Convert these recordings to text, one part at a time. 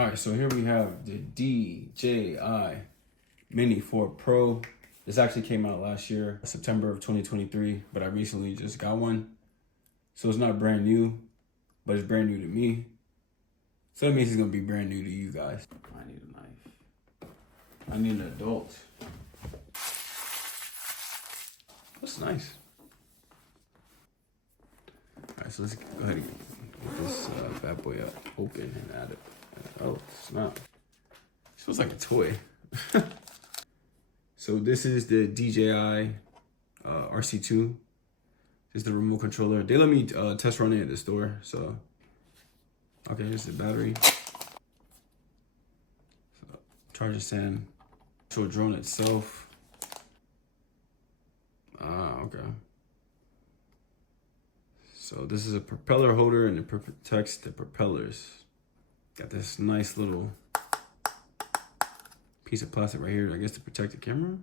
All right, so here we have the DJI Mini 4 Pro. This actually came out last year, September of 2023, but I recently just got one. So it's not brand new, but it's brand new to me. So that means it's gonna be brand new to you guys. I need a knife. I need an adult. That's nice. All right, so let's go ahead and get this bad boy open and add it. Oh, snap. This feels like a toy. So this is the DJI RC2. This is the remote controller. They let me test run it at the store. So, okay, here's the battery. So, charger stand. So drone itself. Okay. So this is a propeller holder and it protects the propellers. Got this nice little piece of plastic right here, I guess, to protect the camera.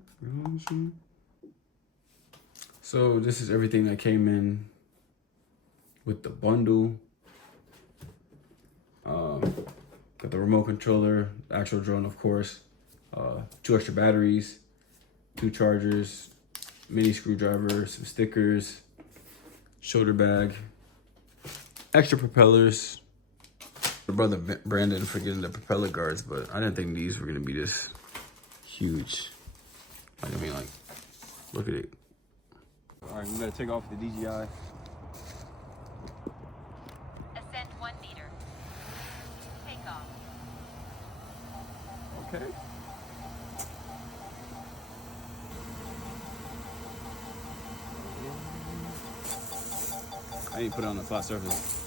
So this is everything that came in with the bundle. Got the remote controller, the actual drone, of course, 2 extra batteries, 2 chargers, mini screwdriver, some stickers, shoulder bag, extra propellers. My brother Brandon forgetting the propeller guards, but I didn't think these were gonna be this huge. Like, I mean, like, look at it. All right, we gotta take off the DJI. Ascend 1 meter. Take off. Okay. I need to put it on a flat surface.